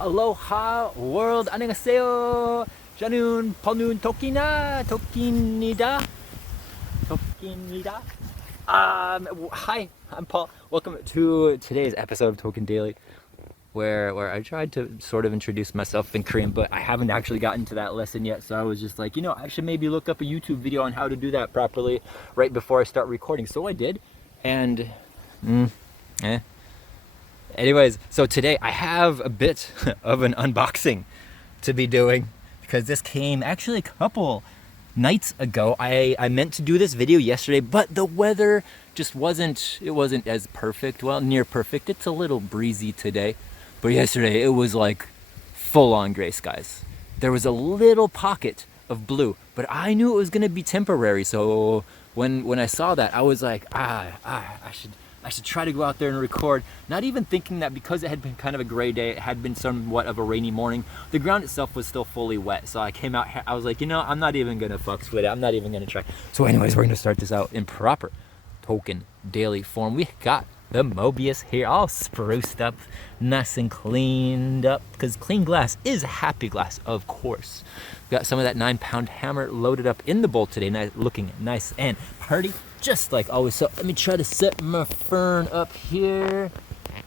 Aloha world. 안녕하세요. 저는 번운 토끼입니다. Hi, I'm Paul. Welcome to today's episode of Token Daily, where I tried to sort of introduce myself in Korean, but I haven't actually gotten to that lesson yet. So I was just like, I should maybe look up a YouTube video on how to do that properly right before I start recording. So I did, and anyways, so today I have a bit of an unboxing to be doing because this came actually a couple nights ago. I meant to do this video yesterday, but the weather just wasn't as perfect. Well, near perfect. It's a little breezy today, but yesterday it was like full-on gray skies. There was a little pocket of blue, but I knew it was gonna be temporary. So when I saw that, I was like, I should try to go out there and record, not even thinking that because it had been kind of a gray day, it had been somewhat of a rainy morning, the ground itself was still fully wet. So I came out here, I was like, I'm not even gonna fucks with it. I'm not even gonna try. So anyways, we're gonna start this out in proper Token Daily form. We got the Mobius here, all spruced up, nice and cleaned up, because clean glass is happy glass, of course. We got some of that 9-pound hammer loaded up in the bowl today, nice, looking nice and party, just like always. So let me try to set my fern up here,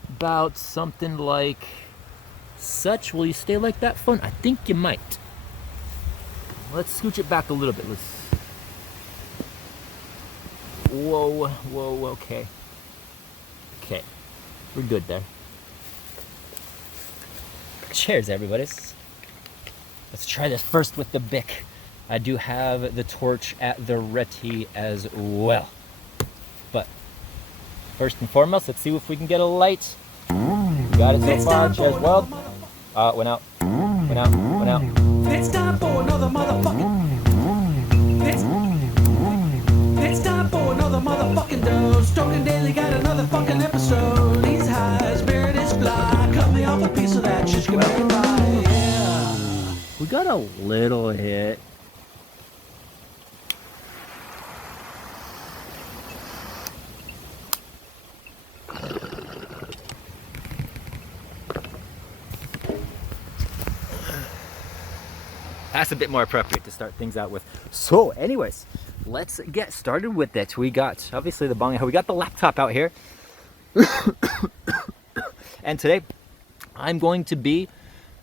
about something like such. Will you stay like that, fun? I think you might. Let's scooch it back a little bit. Whoa, okay. Okay, we're good there. Cheers, everybody. Let's try this first with the Bic. I do have the torch at the ready as well. But first and foremost, let's see if we can get a light. Got it so far. Cheers, world. Went out. It's time for another motherfucking. It's time for another motherfucking dose. Token Daily got another fucking episode. He's high, spirit is fly. Cut me off a piece of that shish kebab pie. Yeah. We got a little hit. That's a bit more appropriate to start things out with. So anyways, let's get started with it. We got obviously the bong. We got the laptop out here. And today I'm going to be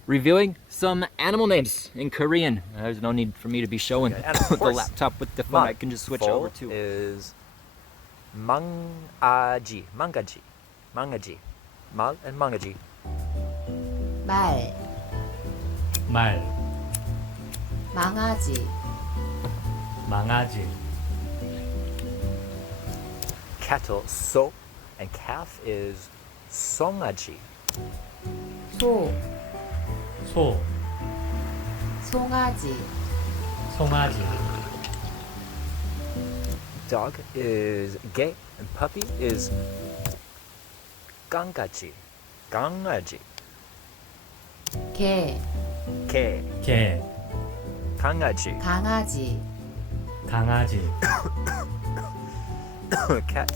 reviewing some animal names in Korean. There's no need for me to be showing the laptop with the phone. I can just switch over to is mangaji, mal and mangaji. 말, 망아지, 망아지. Cattle so, and calf is songaji. 소, 소, 송아지, 송아지. Dog is gay, and puppy is gangaji. 개, K, 개, 강아지. 강아지, 강아지. Cat.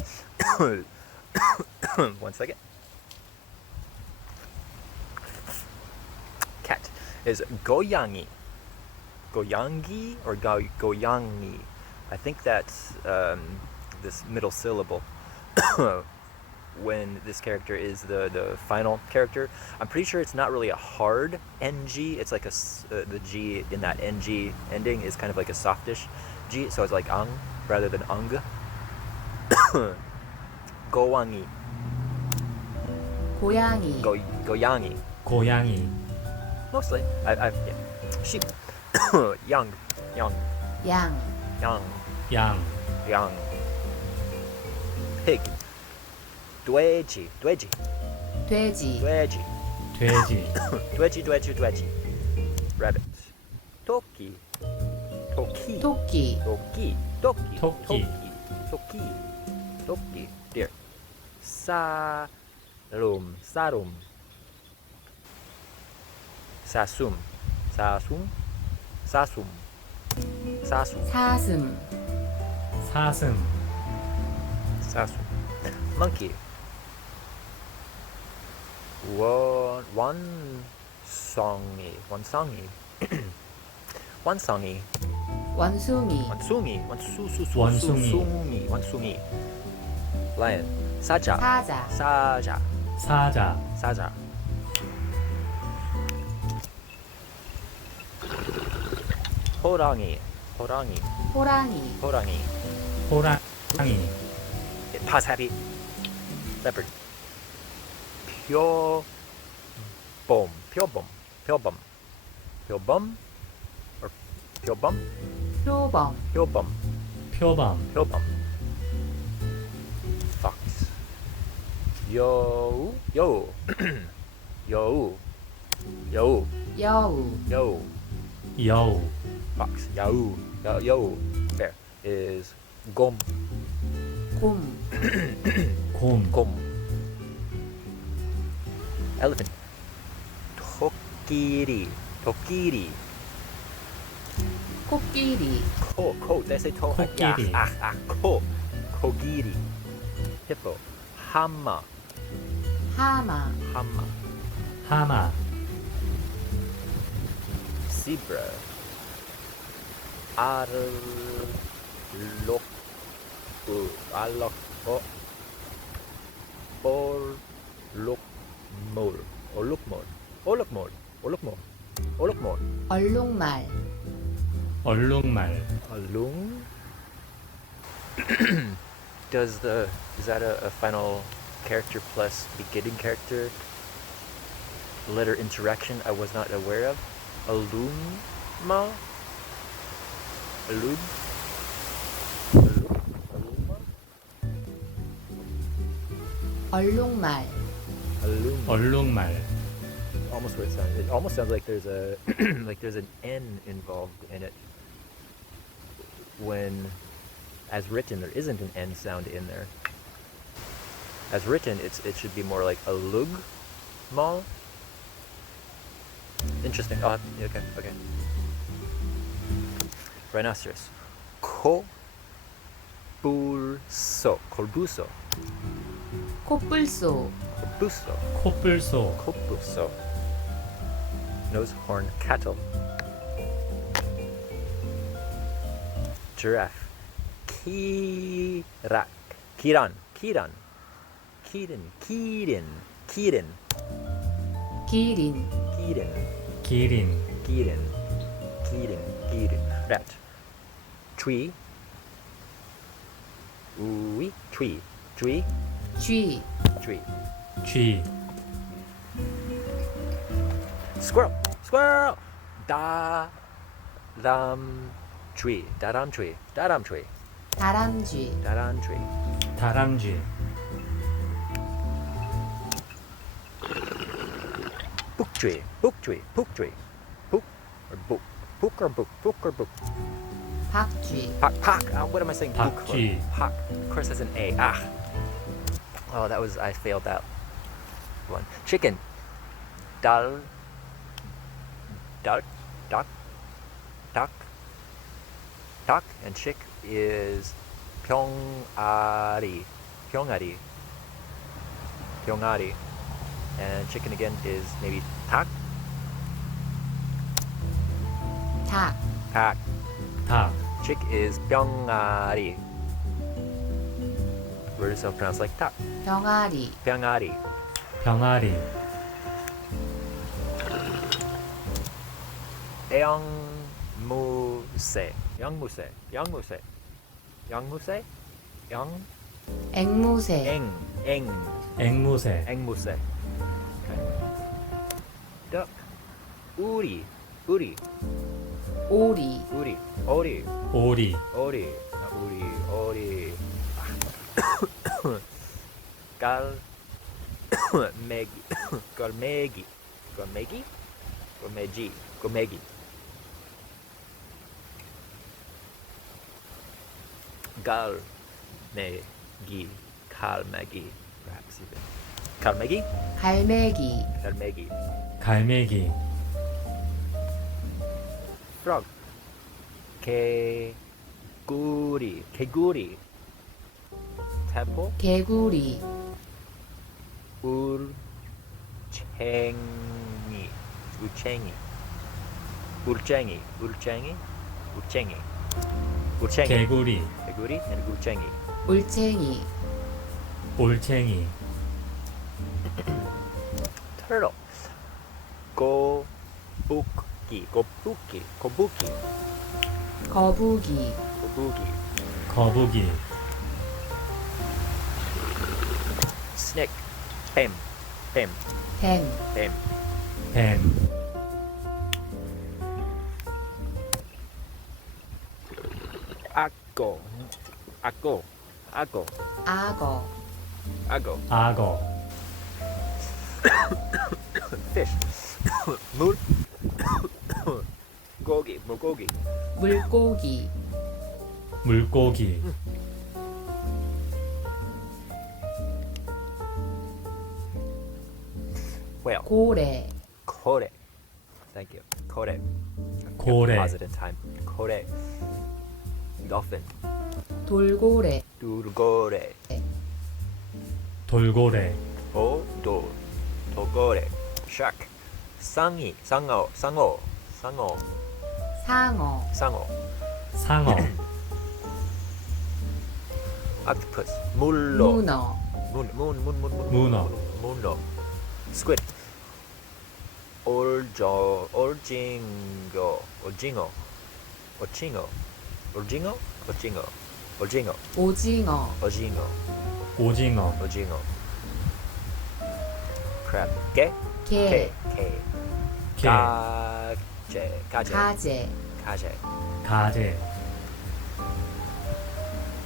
One second. Cat is goyangi. Goyangi or goyangi. I think that's this middle syllable when this character is the final character. I'm pretty sure it's not really a hard NG. It's like the G in that NG ending is kind of like a softish G, so it's like ang rather than ung. 고양이. 고양이, 고양이. 고양이. Mostly. Yeah. Sheep. Young. 양, 양, Pig. 돼지. 돼지, 돼지. Rabbit. 토끼. 토끼, Deer. 사숨. 사슴, 사슴. Monkey. One 원숭이, 원숭이, 원숭이, 원숭이 원숭이, 원숭이, 원숭이. 원숭이. lion, 사자, 사자 사자, 사자. 사자. 호랑이, 호랑이, 호랑이 호랑이. 호랑이. Pause happy. Leopard. 표범, 표범, 표범, 표범, or 표범, 표범 표범, 표범. 표범. Fox. 여우, 여우, 여우, 여우, 여우 여우. 여우. Fox. 여우, 여우. Bear is 곰, 곰 곰. 곰. Elephant. 토끼리, 토끼리. 코끼리 코. Did I say toe? 코끼리. 코. 코끼리. Hippo. 하마, 하마 하마. 하마. Zebra. 알록, 올록몰. 얼룩말 얼룩말. Alung. Is that a final character plus beginning character letter interaction I was not aware of? Aluma? Alum? 얼룩말 Alum. 얼룩말. Almost what it sounds. It almost sounds like there's a like there's an N involved in it. When, as written, there isn't an N sound in there. As written, it should be more like a lug, mal. Interesting. Oh, okay. Rhinoceros. Colbuso. 코뿔소 코뿔소. Nose horn cattle. Giraffe. Kiran. 기린 기린. Rat. Tree. Tree. 쥐 쥐. Squirrel. Daramtree. 다람쥐 다람쥐. Book. Or book. 박쥐 Pak. What am I saying? Book. 박쥐. Pak. Of course, that's an A. Oh, I failed that one. Chicken. Duck. And chick is 병아리. And chicken again is maybe 닭. 닭 닭. Chick is 병아리. Word itself pronounced like 닭. 병아리 병아리. 앵무새. 앵무새 앵무새. 앵무새. Okay. Duck. 우리. 오리 오리. Not 오리. 고메기. 갈매기. Perhaps even. 갈매기 Frog. 개구리. Tadpole. 개구리 울챙이. 울챙이. 울챙이. 개구리, 개구리 and 울챙이. 올챙이, 올챙이, turtle. 거북이. 거북이, 거북이, snake. 뱀. 뱀, 뱀, 악어. 악어, 악어, fish. 물고기. 물고기, 물고기, whale. 고래, 고래. Thank you. 고래. 고래, Pause it in time. 고래. dolphin. 돌고래, 돌고래. 돌고래, 돌고래. shark. 상어. 상어, 상어, octopus. 문어. 문어, 문어. squid. 오징어. 오징어, crab. 개. 개, 가재. 가재,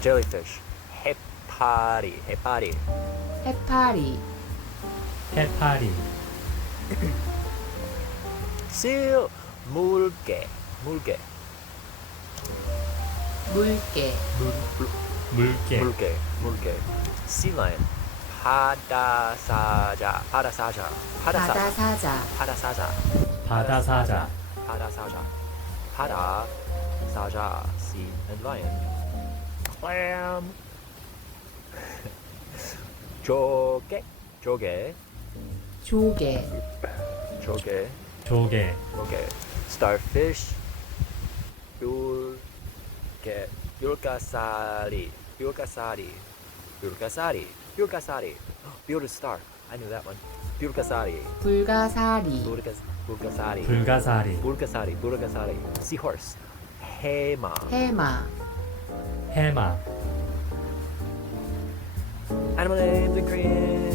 jellyfish. 해파리. 해파리, seal. 물개. 물개, sea lion. 바다사자. 바다사자, 바다사자, sea and lion. clam. 조개. 조개, 조개, starfish. 율가사리. Build a star. I knew that one. 율가사리. 불가사리, 불가사리. Seahorse. 해마. 해마, Animal names in Korean.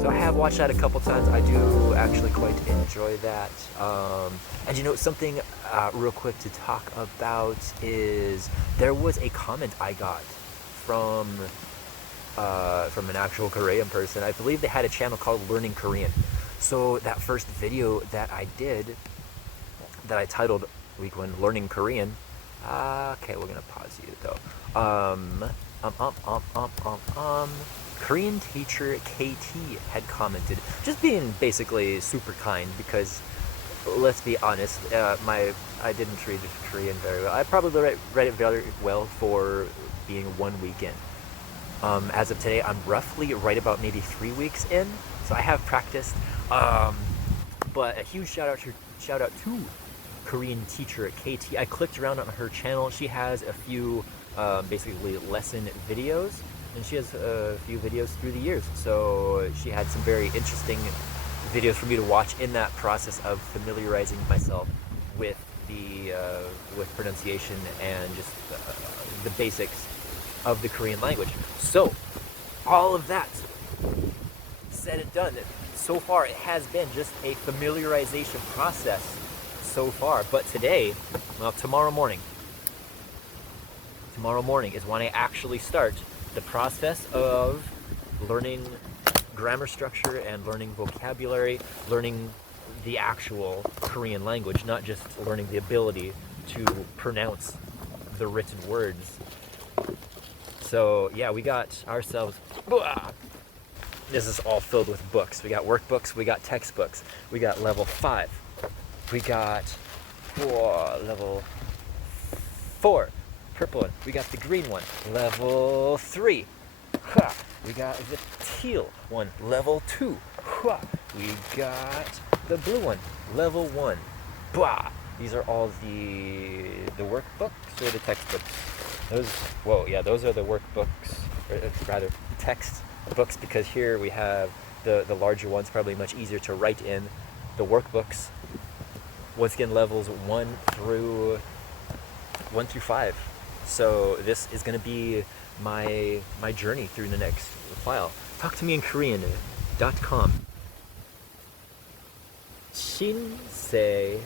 So I have watched that a couple times. I do actually quite enjoy that. And you know, something real quick to talk about is there was a comment I got from an actual Korean person. I believe they had a channel called Learning Korean. So that first video that I did, that I titled Week 1 Learning Korean. Okay, we're gonna pause you though. Korean teacher KT had commented, just being basically super kind because, let's be honest, I didn't read Korean very well. I probably read it very well for being 1 week in. As of today, I'm roughly right about maybe 3 weeks in, so I have practiced. But a huge shout out to Korean teacher KT. I clicked around on her channel. She has a few basically lesson videos, and she has a few videos through the years. So she had some very interesting videos for me to watch in that process of familiarizing myself with the with pronunciation and just the basics of the Korean language. So all of that said and done, so far it has been just a familiarization process so far. But today, well, tomorrow morning is when I actually start the process of learning grammar structure and learning vocabulary, learning the actual Korean language, not just learning the ability to pronounce the written words. So yeah, we got ourselves, this is all filled with books. We got workbooks, we got textbooks, we got level 5, we got level 4, purple one, we got the green one, level 3, we got the teal one, level 2, we got the blue one, level 1. Blah! These are all the workbooks or the textbooks. Those are the workbooks, or rather textbooks, because here we have the larger ones, probably much easier to write in. The workbooks, once again, levels 1 through 5. So this is going to be my journey through the next file. Talk to me in Korean.com. 신세계에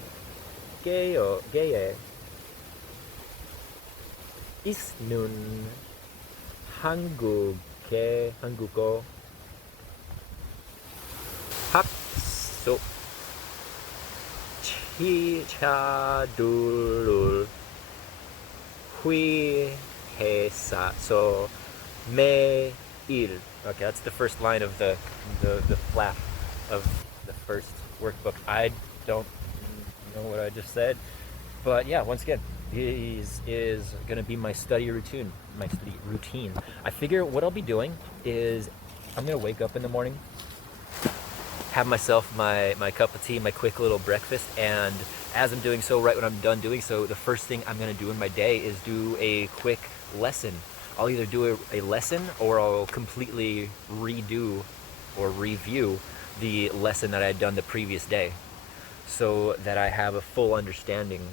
있는 한국어 학습 지자들을 위해서 매일. Okay, that's the first line of the flap of the first workbook. I don't know what I just said, but yeah, once again, this is gonna be my study routine. I figure what I'll be doing is I'm gonna wake up in the morning, have myself my cup of tea, my quick little breakfast, and as I'm doing so, right when I'm done doing so, the first thing I'm gonna do in my day is do a quick lesson. I'll either do a lesson or I'll completely redo or review the lesson that I had done the previous day, so that I have a full understanding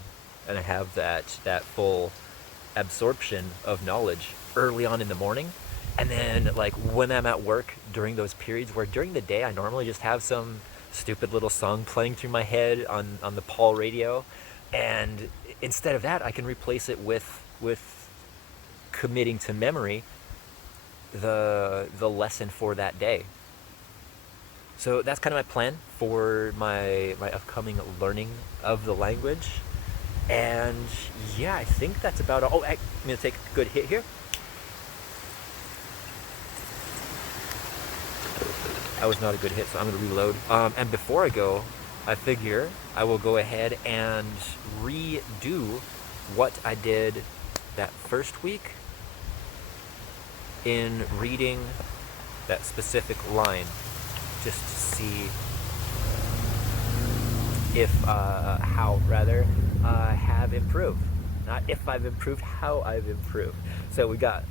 and I have that full absorption of knowledge early on in the morning. And then, like, when I'm at work during those periods where during the day I normally just have some stupid little song playing through my head on the Paul radio, and instead of that I can replace it with committing to memory the lesson for that day. So that's kind of my plan for my upcoming learning of the language. And yeah, I think that's about all. Oh, I'm gonna take a good hit here. That was not a good hit, so I'm gonna reload. And before I go, I figure I will go ahead and redo what I did that first week in reading that specific line, just to see if how I have improved. Not if I've improved, how I've improved. So we got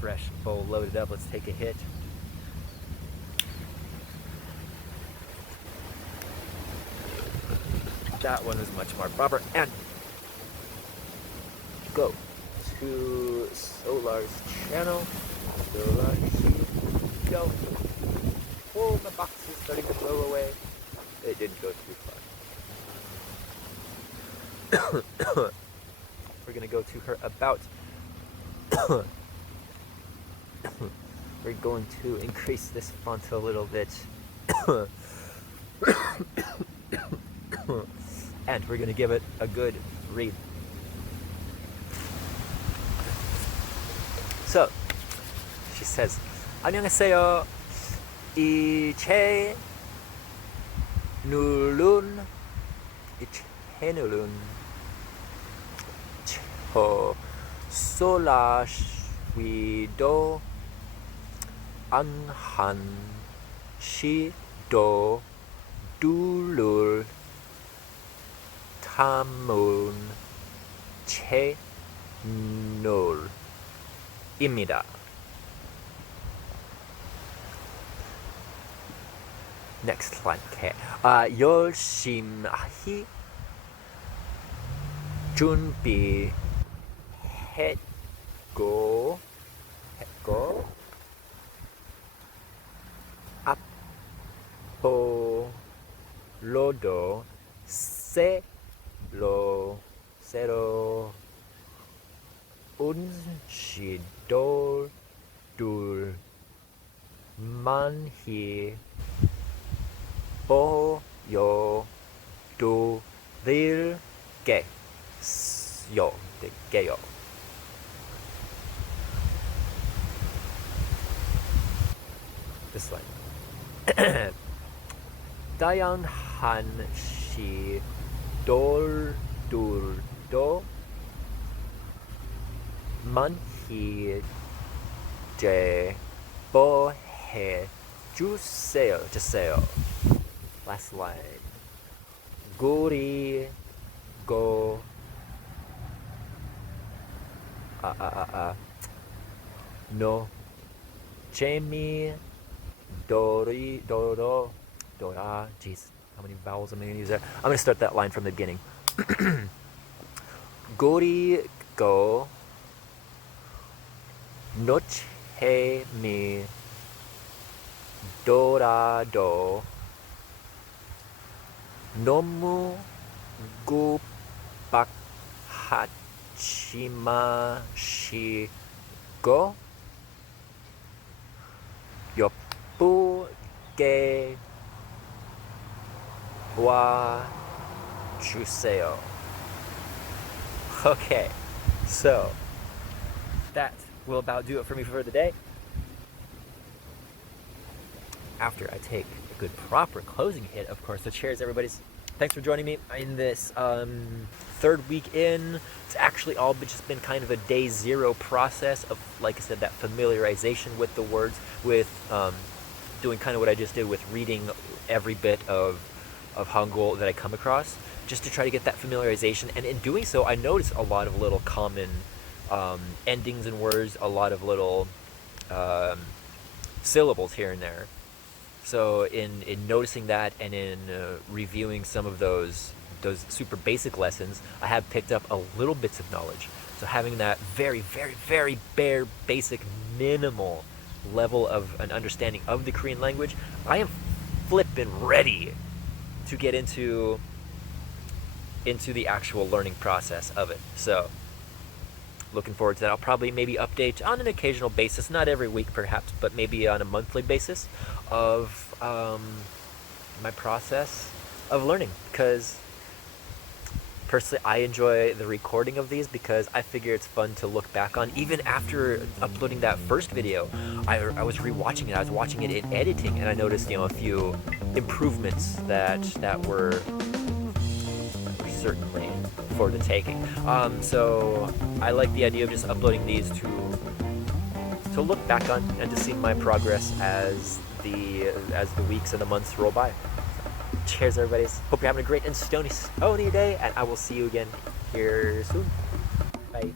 fresh bowl loaded up. Let's take a hit. That one was much more proper. And go to Solar's channel. Solar, go. Oh, my box is starting to blow away. It didn't go too far. We're gonna go to her about. We're going to increase this font a little bit. And we're gonna give it a good read. So, she says, 안녕하세요. 이 채널은 저 솔라시도 안한 시도 둘을 담은 채널입니다. Next line. Okay. 열심히 준비했고 앞으로도 새로운 시도들 많이 보여드릴게요. This line. 다양한 시도들도 많이 제보해 주세요. Last line. Guri go no chemi dori doro dora. Jeez, how many vowels am I gonna use there? I'm gonna start that line from the beginning. Gori go noche mi dorado nomu gu bakachima shi go yopu ge wa chuseo. Okay, so that will about do it for me for the day. After I take a good proper closing hit, of course. So cheers, everybody. Thanks for joining me in this third week in. It's actually all just been kind of a day zero process of, like I said, that familiarization with the words, with doing kind of what I just did with reading every bit of hangul that I come across, just to try to get that familiarization. And in doing so, I noticed a lot of little common endings in words, a lot of little syllables here and there. So in noticing that and in reviewing some of those super basic lessons, I have picked up a little bits of knowledge. So having that very, very, very bare, basic, minimal level of an understanding of the Korean language, I am flippin' ready to get into the actual learning process of it. So looking forward to that. I'll probably maybe update on an occasional basis, not every week perhaps, but maybe on a monthly basis of my process of learning, because personally I enjoy the recording of these because I figure it's fun to look back on. Even after uploading that first video, I was rewatching it. I was watching it in editing, and I noticed, a few improvements that were certainly for the taking. So I like the idea of just uploading these to look back on and to see my progress as the weeks and the months roll by. Cheers, everybody. Hope you're having a great and stony day, and I will see you again here soon. Bye.